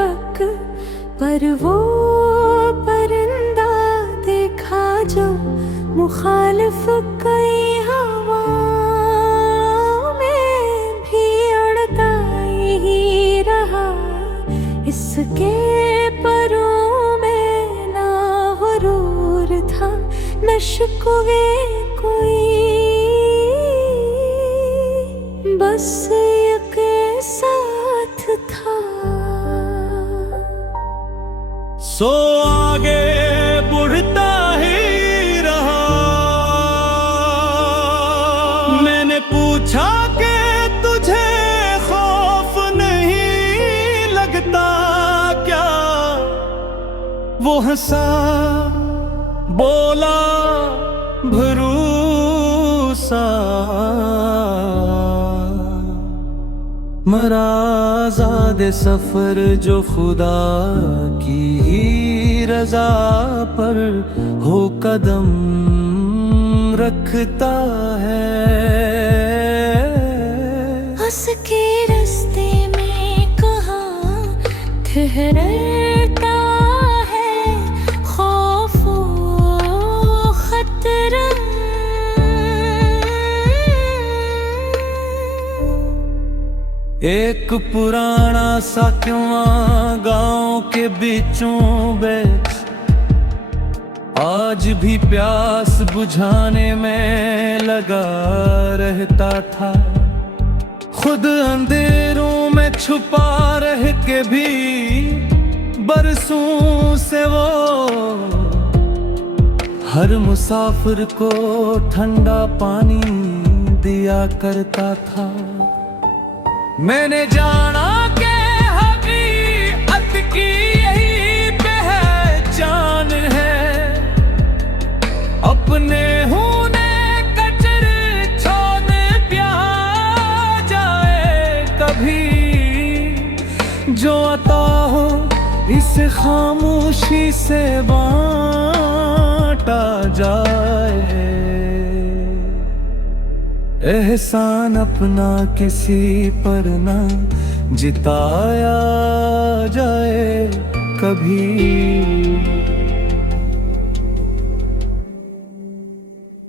शफक पर वो परिंदा देखा जो मुखालिफ कई हवा में भी उड़ता ही रहा। इसके परों में ना गुरूर था न शिकवे कोई, बस एक साथ था। सो आगे बढ़ता ही रहा। मैंने पूछा कि तुझे खौफ नहीं लगता क्या? वो हंसा बोला भरोसा मरा आज़ाद सफर जो खुदा की ही रजा पर हो कदम रखता है। हंस के रास्ते में कहाँ ठहरता है खौफ व खतरा। एक पुराना सा कुआं गांव के बीचों बीच आज भी प्यास बुझाने में लगा रहता था। खुद अंधेरों में छुपा रह के भी बरसों से वो हर मुसाफिर को ठंडा पानी दिया करता था। मैंने जाना कि हकीकत की यही पहचान है। अपने होने कचर छोड़ प्या जाए कभी। जो अता हो इसे खामोशी से बांटा जाए। एहसान अपना किसी पर ना जिताया जाए कभी।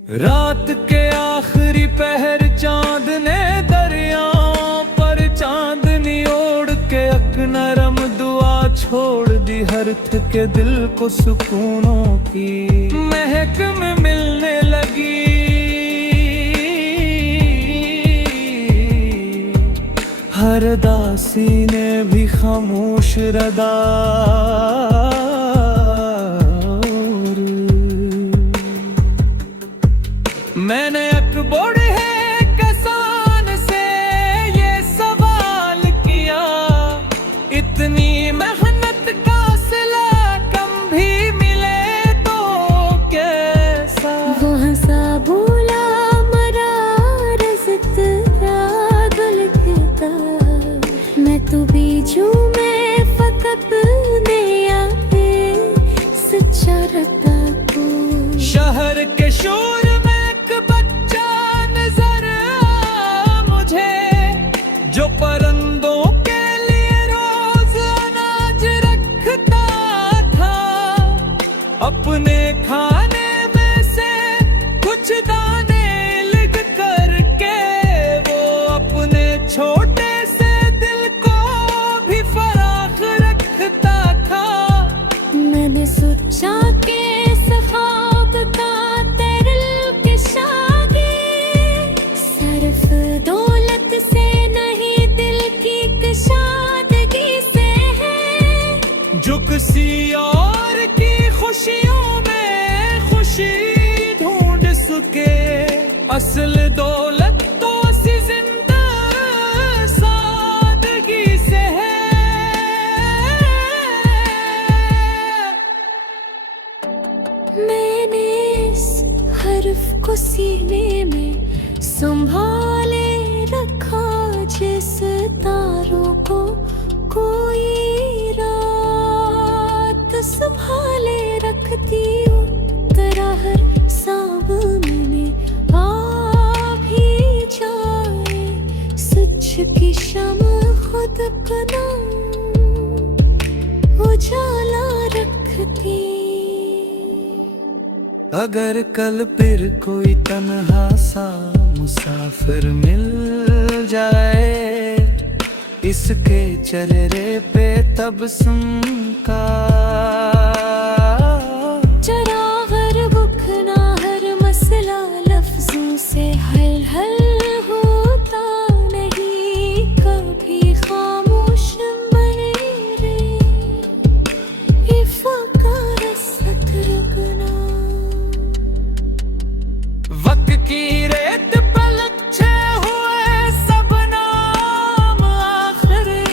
रात के आखिरी पहर चांद ने दरियाओं पर चांदनी ओढ़ के एक नरम दुआ छोड़ दी। हर थके दिल को सुकूनों की महक में मिलने लगी। हर दासी ने भी खामोश रदा मैंने अकबर है किसान से ये सवाल किया। इतनी मेहनत का सिला कम भी मिले तो कैसा? वो हंसा बोला मरा रज़्क़ मैं तो बीजूं में फकत नया पे सच्चा रखता हूँ। शहर के शोर में एक बच्चा नजर आ मुझे जो परंदों के लिए रोज अनाज रखता था। अपने खाने में से कुछ दाने लिख करके वो अपने छोटे सोचा के सखाब का तरल के शागे सिर्फ दौलत से नहीं दिल की कशादगी से है। जो किसी और की खुशियों में खुशी ढूंढ सके असल दौलत तो सी जिंदा सादगी से है। मैंने इस हर्फ को सीने में संभाले रखा जिस तारों को कोई रात संभाले रखती हूँ। तेरा हर सामने आ भी जाए सच की शम्अ खुद का नाम। करती। अगर कल फिर कोई तन्हा सा मुसाफिर मिल जाए, इसके चेहरे पे तबस्सुम का जरा हर बुकना हर मसला लफ्जों से हल हल होता नहीं, कभी खामोश बने रे ये फकार सतर गना। वक्त की रेत पे लच्छे हुए सब नाम आखिरी,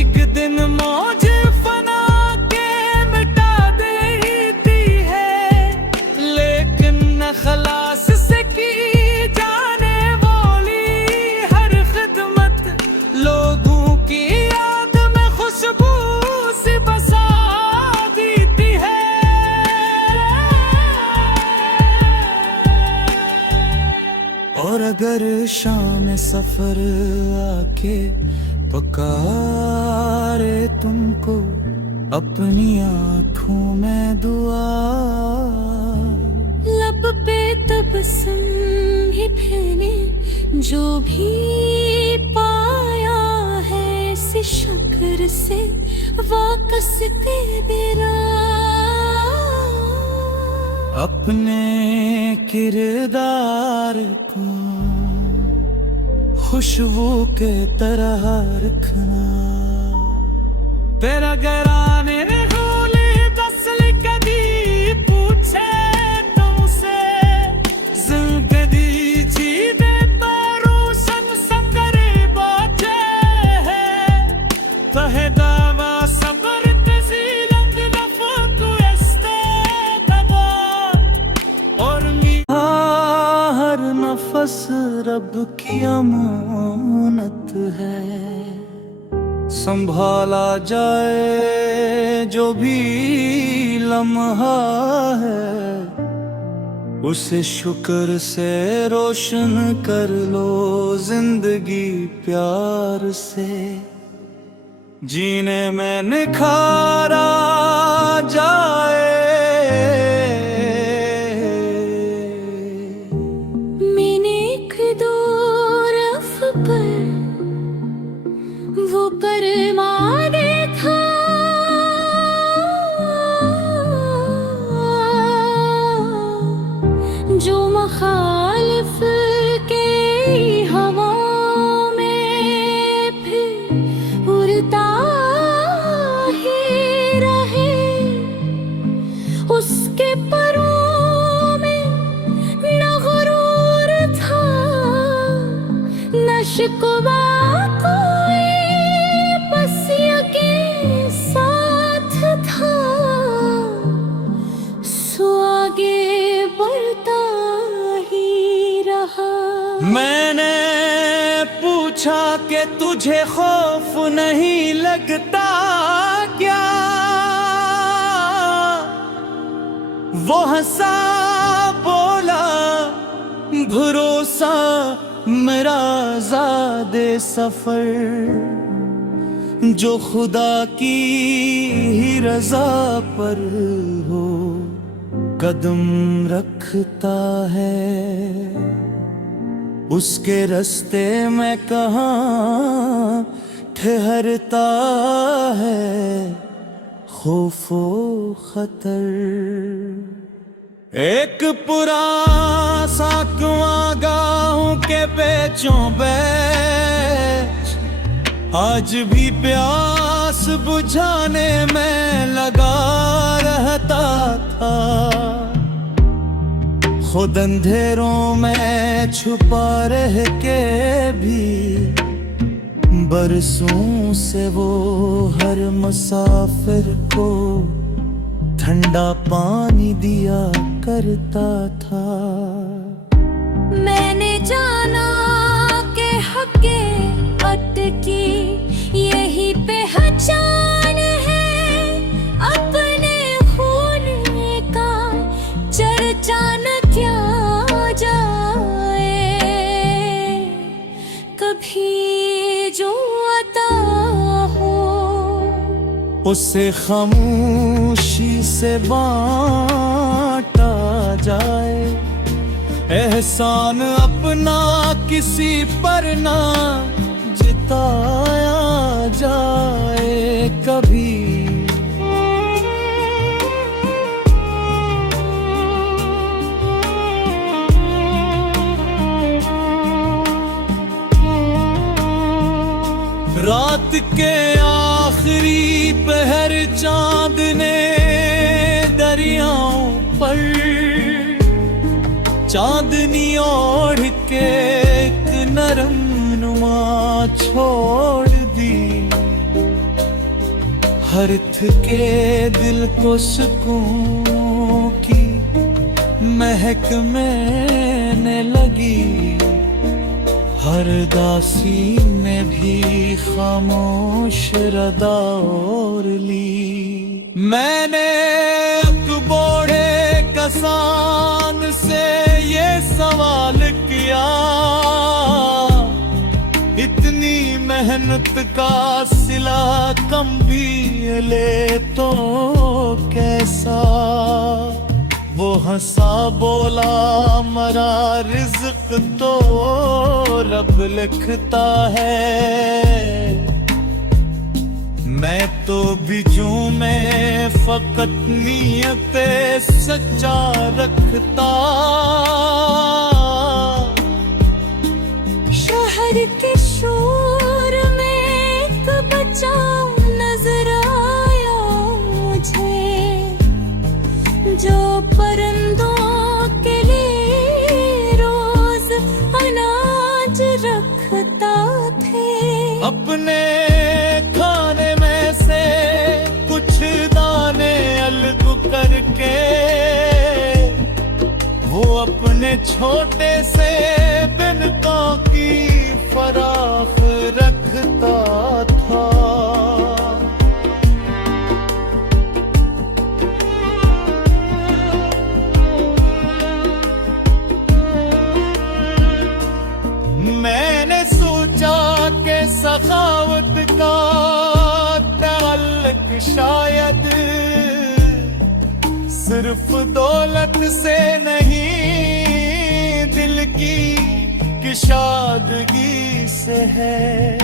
एक दिन मौज फना के मिटा देती है, लेकिन न खलास से की जाने वाली हर खिदमत लोगों की याद में खुशबू सी बसा देती है। और अगर शाम सफर आके पुकारे तुमको अपनी आंखों में दुआ, लब पे तबस्सुम ही फैले जो भी पाया है, इस शक्र से वाकस तेरा। अपने किरदार को खुशबू के तरह रखना, तेरा गराने होले दसल कदी पूछे तुमसे, जिंदगी जी दे रोशन संगरे बाजे है, तहे दावा सबर तजीलंद नफत एस्ते दबा, और हर नफस रब की अमानत है, संभाला जाए जो भी लम्हा है, उसे शुक्र से रोशन कर लो जिंदगी प्यार से, जीने में निखारा जाए। मैंने एक दौर पर वो परमाने था, जो मखालिफ के हवाओं में फिर उड़ता ही रहे, उसके परों में न गुरूर था न शिकवा कोई, बस यकीन साथ था, सो आगे बढ़ता ही रहा। मैंने पूछा कि तुझे खौफ नहीं लगता क्या, वो हंसा बोला भरोसा मेरा ज़ादे सफर, जो खुदा की ही रजा पर हो कदम रखता है, उसके रास्ते में कहाँ ठहरता है खौफो खतर। एक पुराना कुआं गाँव के बेचों बेच, आज भी प्यास बुझाने में लगा रहता था, खुद अंधेरों में छुपा रह के भी बरसों से वो हर मुसाफिर को ठंडा पानी दिया करता था। मैंने जाना के हक़े अटकी यही पहचान है, अपने होने का चर्चा न किया जाए, कभी जो अता हो उसे खामोशी से बांटा जाए। एहसान अपना किसी पर ना जिताया जाए कभी। रात के आखिरी पहर चांद ने दरियाओं पर चांदनी ओढ़ के एक नरम नुमा छोड़ दी। हर थके दिल को सुकून की महक मैंने लगी। हर दासी ने भी खामोश रदा ओढ़ ली। मैंने बोढ़े कसान से ये सवाल किया, इतनी मेहनत का सिला कम भी ले तो कैसा। वो हंसा बोला मरा रिज़्क तो रब लिखता है। मैं तो बिजूं में फकत नियत सच्चा रखता। शहर के शोर में एक बच्चा नजर आया मुझे, जो परिंदों के लिए रोज अनाज रखता थे। अपने खाने में से कुछ दाने अलग करके वो अपने छोटे से बिनकों की फराख रखता था। मैंने सोचा कि सखावत का ताल्लुक शायद सिर्फ दौलत से नहीं, दिल की शादगी से है।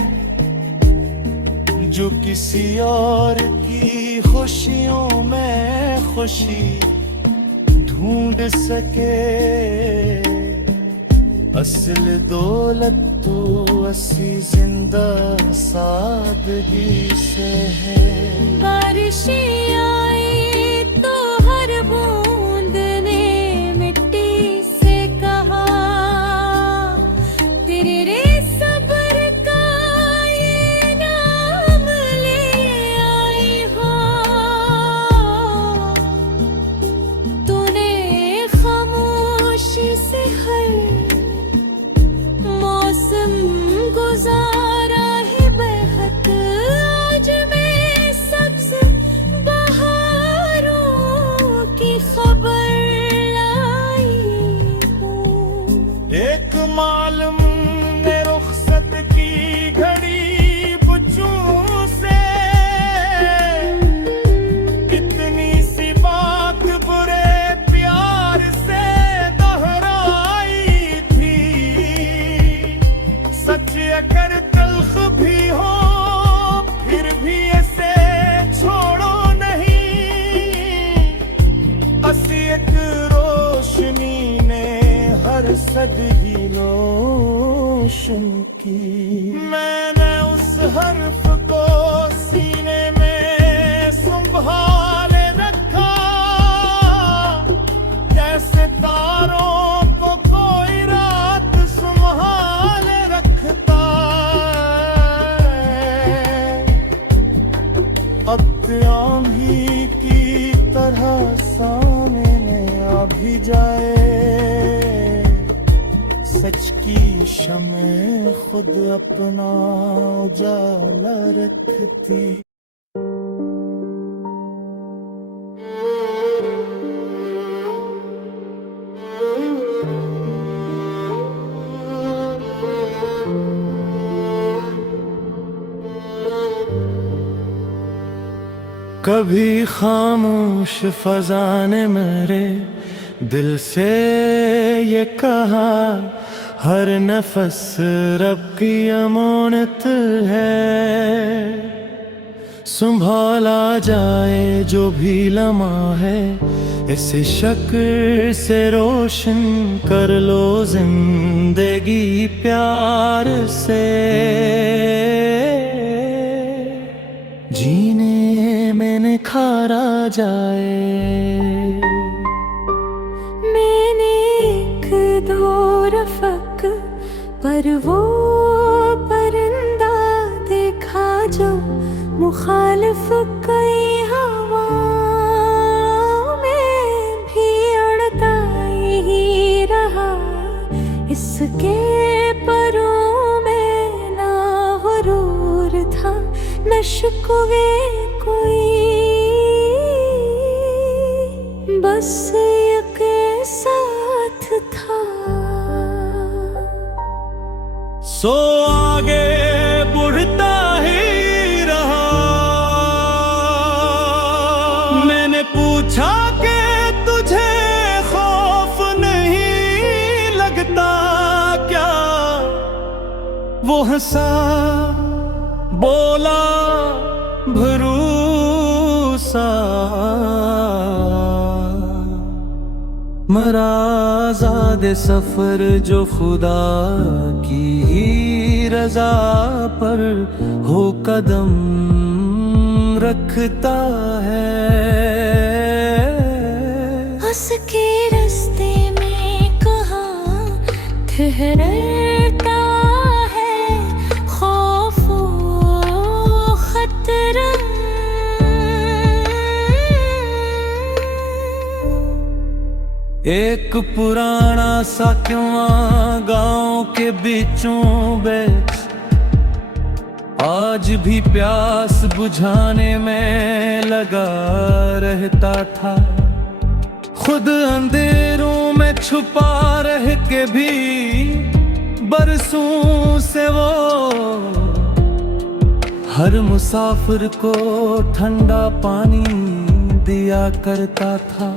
जो किसी और की खुशियों में खुशी ढूंढ सके। असल दौलत तो असली जिंदा सादगी से है। बारिशें आई तो हर बूंद ने मिट्टी से कहा, तेरे सब्र का ये नाम ले आई हो। तूने खामोशी से हर मौसम गुजारा है बेहद। आज मैं सब्ज बहारों की खबर लाई हूँ। एक मालूम ने रुखसत की घड़ी बुझूं से, इतनी सी बात बुरे प्यार से दोहराई थी। सच अगर तल्ख भी हो फिर भी ऐसे छोड़ो नहीं। असीयत रोशनी ने हर सदगी रोशन की। मैंने उस हर्फ को सीने में संभाले रखा, जैसे तारों को कोई रात संभाले रखता। आंधी की तरह सामने आ भी जाए। सच की शमे खुद अपना उजाला रखती। कभी खामोश फजा ने मेरे दिल से ये कहा, हर नफस रब की अमानत है। संभाला जाए जो भी लम्हा है, इसे शक्ल से रोशन कर लो जिंदगी प्यार से। जीने में निखारा जाए। मैंने एक दो रफ़क पर वो परिंदा देखा जो मुखालिफ कई हवाओं में भी उड़ता ही रहा। इसके परों में ना गुरूर था न शिकवे कोई, बस एक साथ था। सो आगे बढ़ता ही रहा। मैंने पूछा कि तुझे खौफ नहीं लगता क्या? वो हंसा बोला भरोसा, मराज़ाद सफर जो खुदा की ही रजा पर हो कदम रखता है। हंस के रास्ते में कहाँ ठहरता है खौफ व खतरा। एक पुराना सा कुआं गांव के बीचों बीच आज भी प्यास बुझाने में लगा रहता था। खुद अंधेरों में छुपा रह के भी बरसों से वो हर मुसाफिर को ठंडा पानी दिया करता था।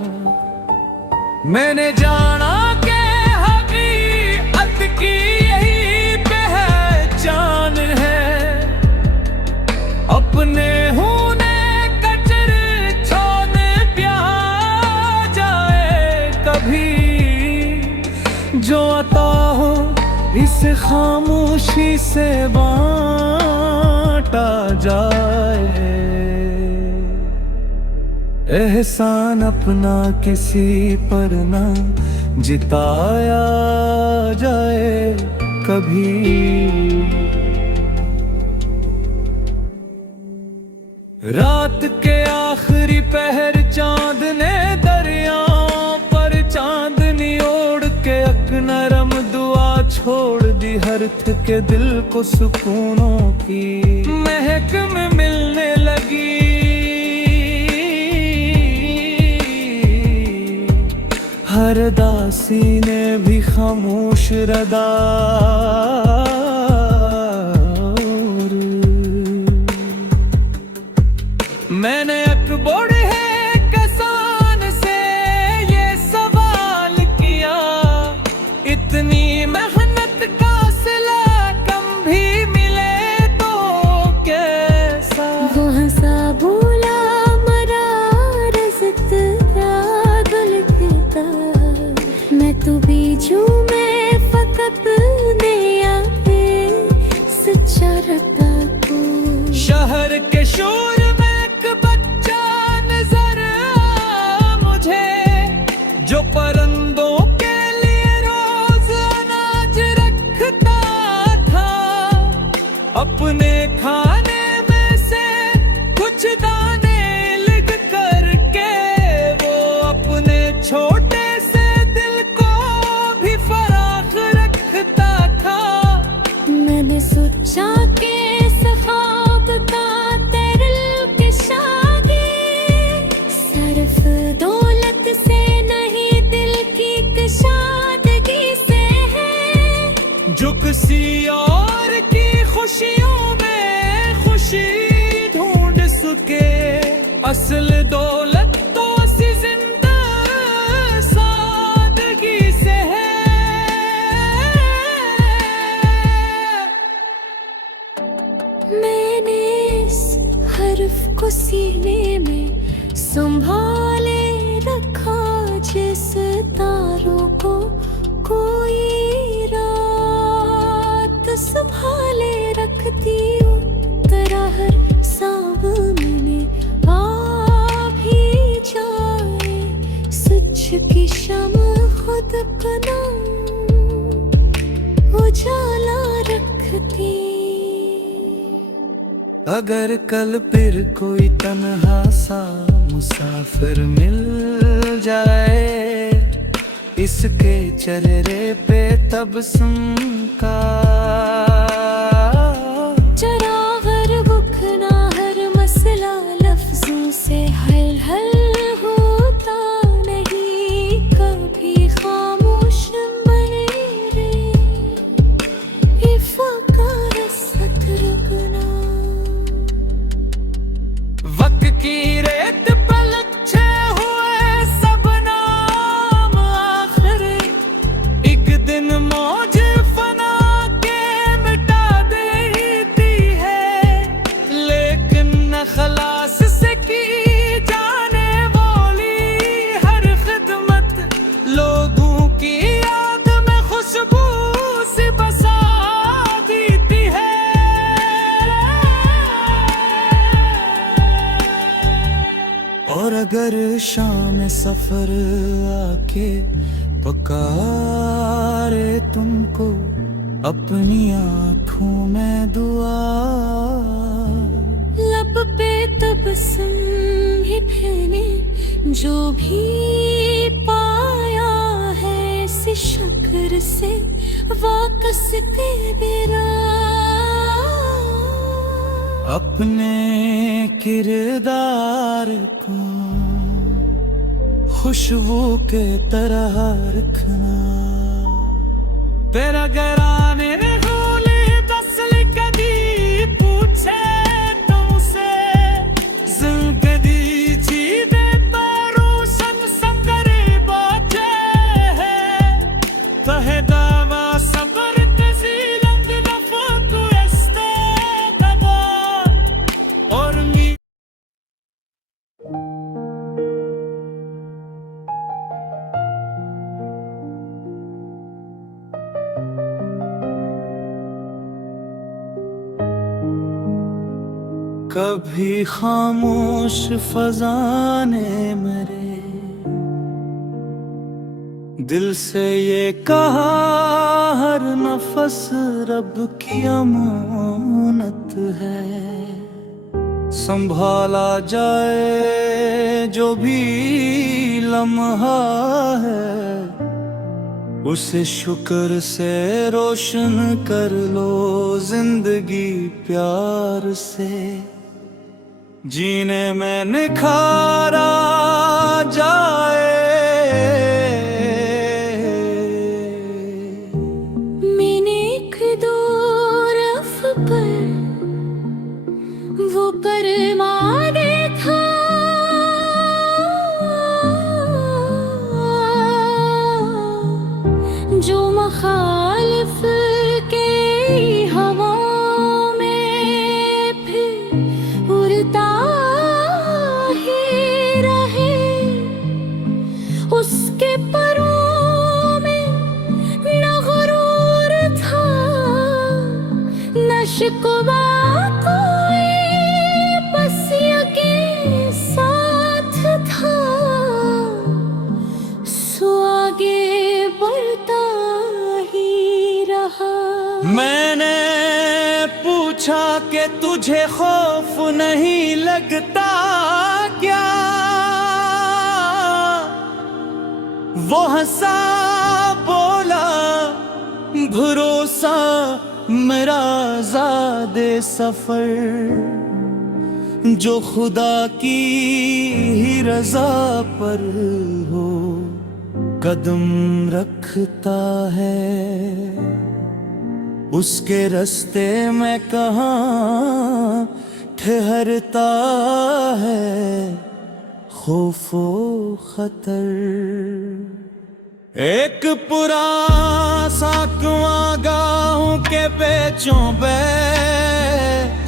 मैंने जाना कि हकीकत की यही पहचान है। अपने होने कचर छोड़ प्या जाए कभी, जो अता हो इसे खामोशी से बांटा जाए। एहसान अपना किसी पर न जिताया जाए कभी। रात के आखिरी पहर चांद ने दरियाओं पर चांदनी ओढ़ के एक नरम दुआ छोड़ दी। हर थके दिल को सुकूनों की महक में मिलने लगी। हर दासी ने भी खामोश रदा मैंने अकबर है किसान से ये सवाल किया, इतनी मेहनत का सिला कम भी मिले तो कैसा? वो हंसा बोला मरा रज़्क़ रागुल देता, मैं तो बीजू में फकत नया सच्चा रखता हूँ। शहर के शोर जो परंदों के लिए रोज अनाज रखता था, अपने खाने में से कुछ दाने लिख करके वो अपने छोटे से दिल को भी फराख रखता था। मैंने सोचा कि सखावत का तेरे के शादी सिर्फ दौलत से शादगी से है, जो किसी और की खुशियों में खुशी ढूंढ सके। असल दौलत तो असी जिंदा सादगी से है। मैंने इस हर्फ को सीने में संभाले रखा, जिस तारों को कोई रात संभाले रखती हूँ। तेरा हर सामने आ भी जाए, सच की शम्म खुद बना उजाला रखती। अगर कल फिर कोई तन्हा सा मुसाफिर मिल जाए, इसके चेहरे पे तबस्सुम का जरा हर बुखना हर मसला लफ्जों से हल हल होता नहीं, कभी खामोश बने रे इफ़कार सतर गुना। वक्त की रेत पर लच्छे हुए सब नाम आखिर, एक दिन मौज फना के मिटा देती है। लेकिन न खलास से की जाने वाली हर खिदमत, लोगों की याद में खुशबू सी बसा देती है। और अगर शाम सफर आके पुकारे तुमको अपनी आंखों में दुआ, लब पे तबस्सुम ही फैले, जो भी पाया है इस शक्र से वाकसते बेरा। अपने किरदार को खुशबू के तरह रखना। तेरा गराने ने होले दसल कदी पूछे तुमसे, जिंदगी जी दे रोशन संगरे बाजे है। तहे दावा सबर तजीलंद नफा तू एस्ते दबा और मी। कभी खामोश फजाने मेरे दिल से ये कहा, हर नफस रब की अमानत है। संभाला जाए जो भी लम्हा है, उसे शुक्र से रोशन कर लो जिंदगी प्यार से। जीने में निखारा जाए, मैंने एक दो रफ पर वो परमाने था, जो मखालिफ के हवाओं में फिर उड़ता ही रहे। उसके परों में न गुरूर था न शिकवा कोई, बस यकीन साथ था। सो आगे बढ़ता ही रहा। मैंने पूछा कि तुझे खौफ नहीं लगता क्या, वो हंसा बोला भरोसा मेरा ज़ादे सफर, जो खुदा की ही रजा पर हो कदम रखता है। उसके रास्ते में कहाँ ठहरता है खौफो खतर। एक पुरासा कुआं गाँव के पेचों बैठ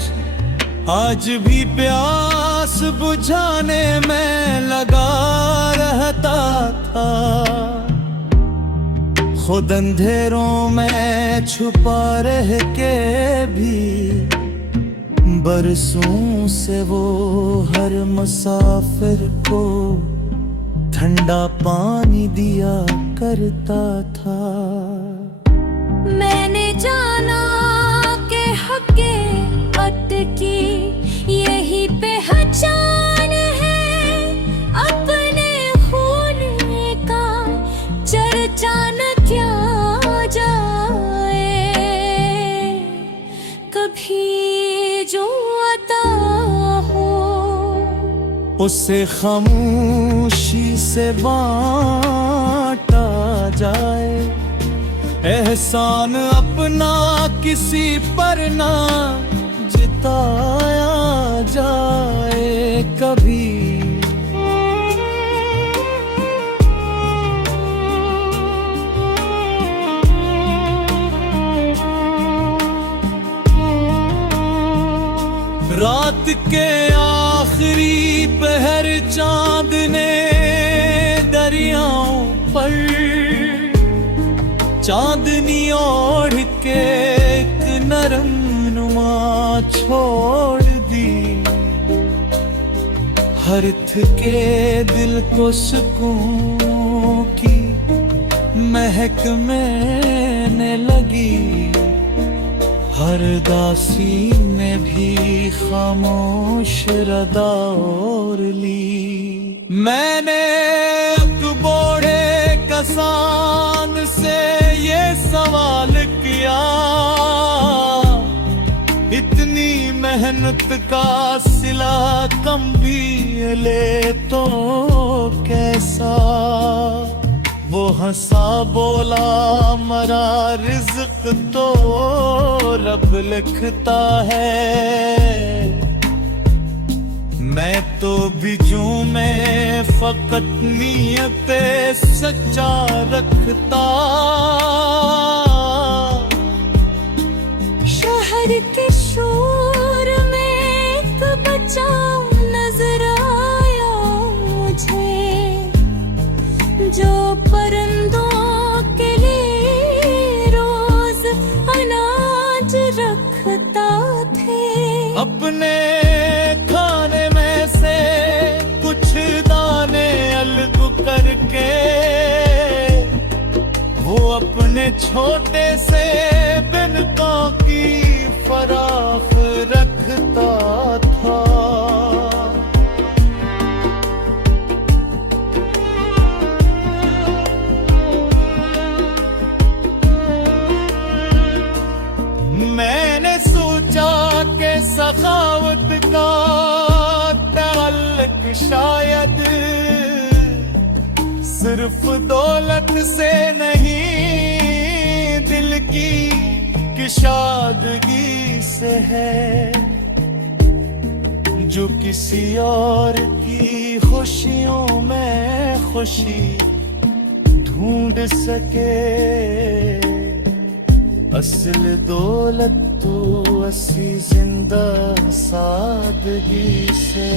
आज भी प्यास बुझाने में लगा रहता था। खुद अंधेरों में छुपा रह के भी बरसों से वो हर मुसाफिर को ठंडा पानी दिया करता था। मैंने जाना के हक़े अटकी यही पहचान है, अपने होने का चर्चा न किया जाए। कभी जो आता हो उसे खामोशी से बांटा जाए। एहसान अपना किसी पर ना जिताया जाए कभी। रात के आखिरी पहर चांद ने दरियाओं पर चांदनी ओढ़ के एक नरम नुमा छोड़ दी। हर थके दिल को सुकून की महक में लगी। हर दासी ने भी खामोश रदा ओढ़ ली। मैंने बोढ़े कसान से ये सवाल किया, इतनी मेहनत का सिला कम भी ले तो कैसा। वो हंसा बोला मरा रिज़्क तो रब लिखता है। मैं तो बिजूं में फकत नियत सच्चा रखता। शहर के शोर में एक बच्चा नजर आया मुझे, जो परिंदों के लिए रोज अनाज रखता थे। अपने खाने में से कुछ दाने अलग करके वो अपने छोटे से बिनकों की फराख रखता था। मैंने सोचा कि सखावत का ताल्लुक शायद सिर्फ दौलत से नहीं, दिल की कुशादगी से है। जो किसी और की खुशियों में खुशी ढूंढ सके। असल दौलत तो असली जिंदा सादगी से।